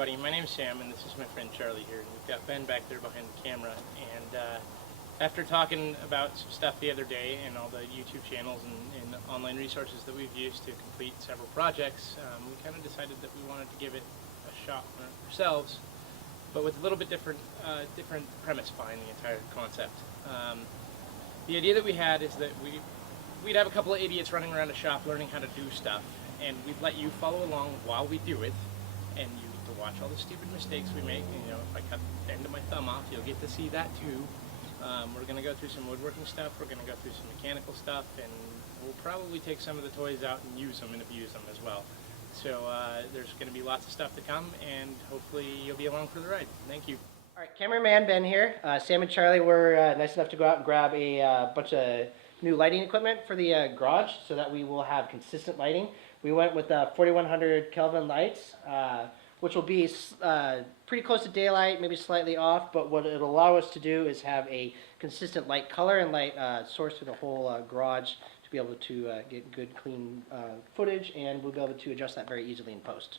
everybody, my name is Sam and this is my friend Charlie here. We've got Ben back there behind the camera, and after talking about some stuff the other day and all the YouTube channels and online resources that we've used to complete several projects, we kind of decided that we wanted to give it a shot ourselves, but with a little bit different premise behind the entire concept. The idea that we had is that we'd have a couple of idiots running around a shop learning how to do stuff, and we'd let you follow along while we do it, and you get to watch all the stupid mistakes we make. And, you know, if I cut the end of my thumb off, you'll get to see that too. We're going to go through some woodworking stuff, we're going to go through some mechanical stuff, and we'll probably take some of the toys out and use them and abuse them as well. So there's going to be lots of stuff to come, and hopefully you'll be along for the ride. Thank you. All right, cameraman Ben here. Sam and Charlie were nice enough to go out and grab a bunch of new lighting equipment for the garage so that we will have consistent lighting. We went with 4100 Kelvin lights, which will be pretty close to daylight, maybe slightly off, but what it'll allow us to do is have a consistent light color and light source through the whole garage to be able to get good, clean footage, and we'll be able to adjust that very easily in post.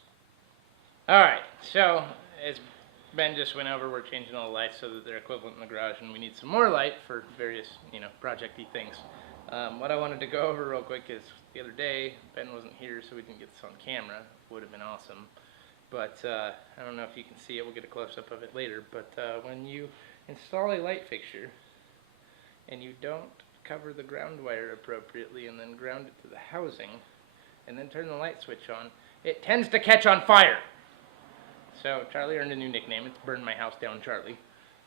Alright, so as Ben just went over, we're changing all the lights so that they're equivalent in the garage, and we need some more light for various, project-y things. What I wanted to go over real quick is the other day, Ben wasn't here, so we didn't get this on camera. Would have been awesome. But I don't know if you can see it, we'll get a close-up of it later, but when you install a light fixture and you don't cover the ground wire appropriately and then ground it to the housing and then turn the light switch on, it tends to catch on fire. So Charlie earned a new nickname. It's Burn My House Down Charlie.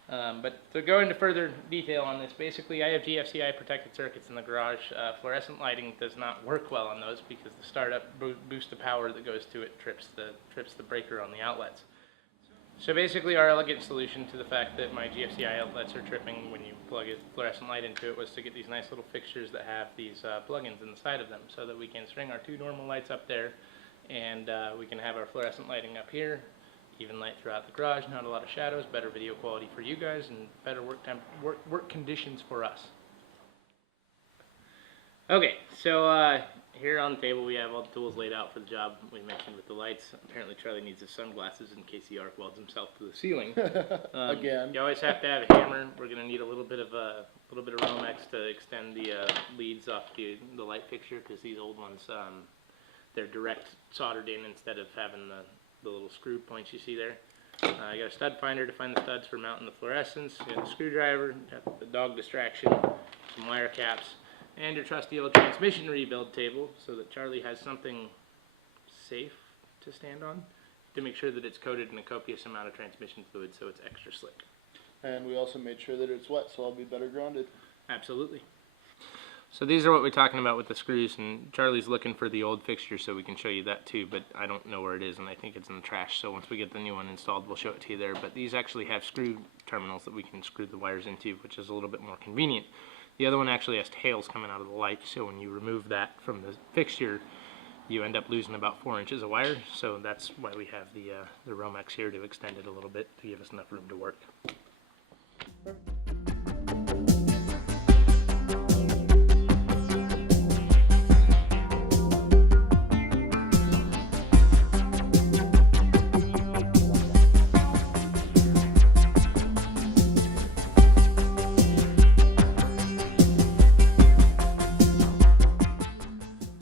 But to go into further detail on this, basically I have GFCI protected circuits in the garage. Fluorescent lighting does not work well on those because the startup boost of power that goes to it trips the breaker on the outlets. So basically our elegant solution to the fact that my GFCI outlets are tripping when you plug a fluorescent light into it was to get these nice little fixtures that have these plugins in the side of them so that we can string our two normal lights up there, and we can have our fluorescent lighting up here. Even light throughout the garage, not a lot of shadows, better video quality for you guys, and better work conditions for us. Okay, so here on the table we have all the tools laid out for the job we mentioned with the lights. Apparently Charlie needs his sunglasses in case he arc welds himself to the ceiling. Again. You always have to have a hammer. We're going to need a little bit of Romex to extend the leads off the light fixture, because these old ones, they're direct soldered in instead of having the little screw points you see there. You got a stud finder to find the studs for mounting the fluorescents. You got a screwdriver, got the dog distraction, some wire caps, and your trusty old transmission rebuild table so that Charlie has something safe to stand on to make sure that it's coated in a copious amount of transmission fluid so it's extra slick. And we also made sure that it's wet, so I'll be better grounded. Absolutely. So these are what we're talking about with the screws, and Charlie's looking for the old fixture so we can show you that too, but I don't know where it is, and I think it's in the trash, so once we get the new one installed we'll show it to you there. But these actually have screw terminals that we can screw the wires into, which is a little bit more convenient. The other one actually has tails coming out of the light, so when you remove that from the fixture you end up losing about 4 inches of wire, so that's why we have the Romex here to extend it a little bit to give us enough room to work.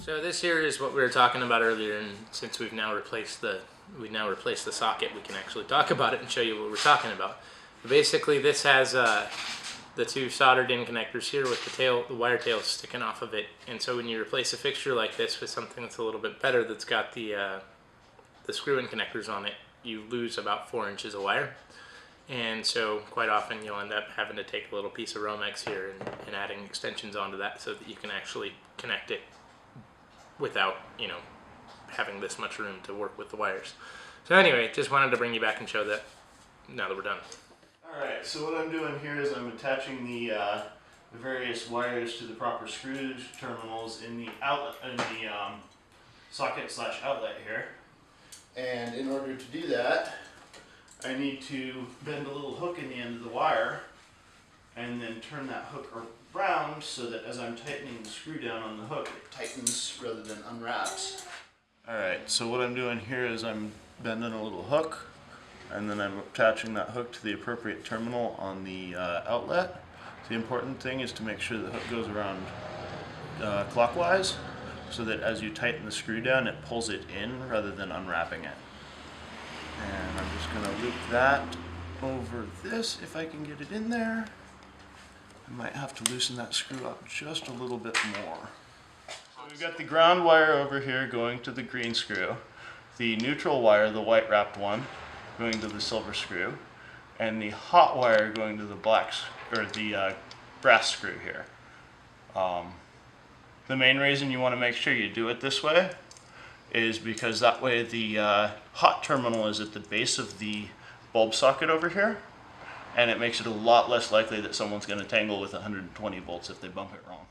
So this here is what we were talking about earlier, and since we've now replaced the socket, we can actually talk about it and show you what we're talking about. Basically, this has the two soldered in connectors here with the wire tails sticking off of it, and so when you replace a fixture like this with something that's a little bit better, that's got the screw-in connectors on it, you lose about 4 inches of wire. And so quite often you'll end up having to take a little piece of Romex here and adding extensions onto that so that you can actually connect it without, having this much room to work with the wires. So anyway, just wanted to bring you back and show that now that we're done. Alright, so what I'm doing here is I'm attaching the various wires to the proper screw terminals in the outlet, socket/outlet here. And in order to do that, I need to bend a little hook in the end of the wire and then turn that hook around so that as I'm tightening the screw down on the hook, it tightens rather than unwraps. Alright, so what I'm doing here is I'm bending a little hook and then I'm attaching that hook to the appropriate terminal on the outlet. The important thing is to make sure the hook goes around clockwise, so that as you tighten the screw down, it pulls it in rather than unwrapping it. And I'm just going to loop that over this if I can get it in there. I might have to loosen that screw up just a little bit more. So we've got the ground wire over here going to the green screw, the neutral wire, the white wrapped one, going to the silver screw, and the hot wire going to the the brass screw here. The main reason you want to make sure you do it this way is because that way the hot terminal is at the base of the bulb socket over here, and it makes it a lot less likely that someone's going to tangle with 120 volts if they bump it wrong.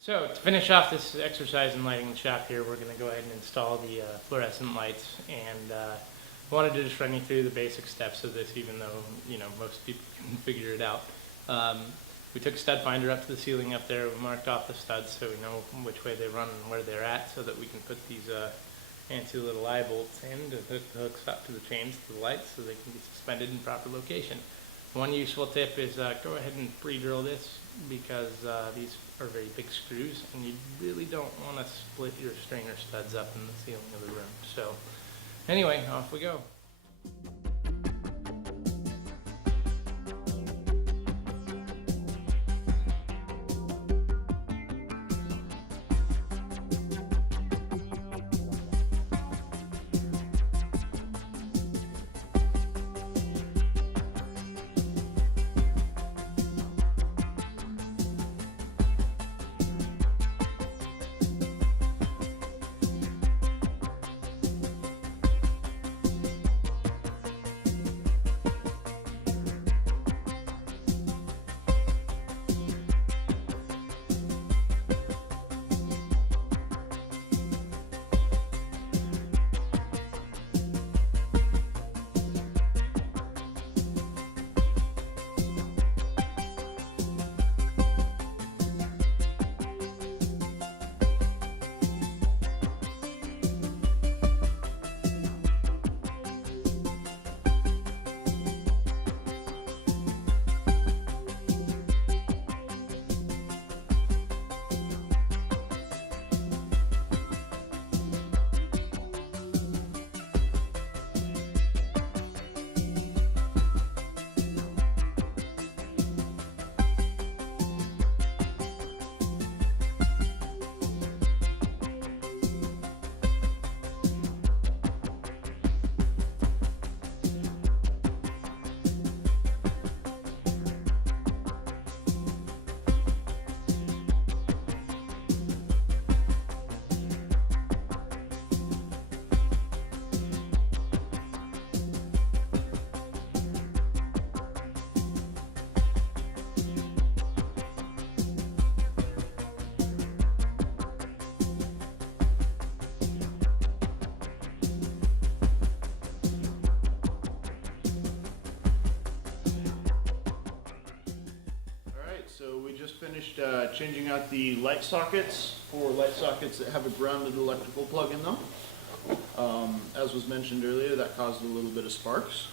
So to finish off this exercise in lighting the shop here, we're going to go ahead and install the fluorescent lights, and I wanted to just run you through the basic steps of this, even though most people can figure it out. We took a stud finder up to the ceiling up there. We marked off the studs so we know which way they run and where they're at, so that we can put these fancy little eye bolts in to hook the hooks up to the chains to the lights so they can be suspended in proper location. One useful tip is go ahead and pre-drill this, because these are very big screws and you really don't want to split your stringer studs up in the ceiling of the room. So anyway, off we go. So we just finished changing out the light sockets for light sockets that have a grounded electrical plug in them. As was mentioned earlier, that caused a little bit of sparks.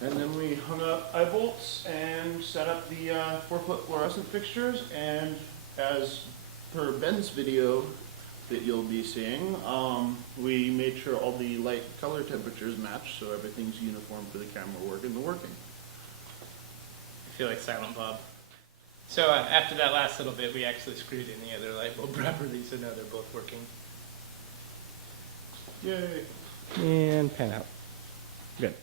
And then we hung up eye bolts and set up the 4-foot fluorescent fixtures, and as per Ben's video that you'll be seeing, we made sure all the light color temperatures match so everything's uniform for the camera work and the working. I feel like Silent Bob. So after that last little bit, we actually screwed in the other light bulb properly, so now they're both working. Yay! And pan out. Good.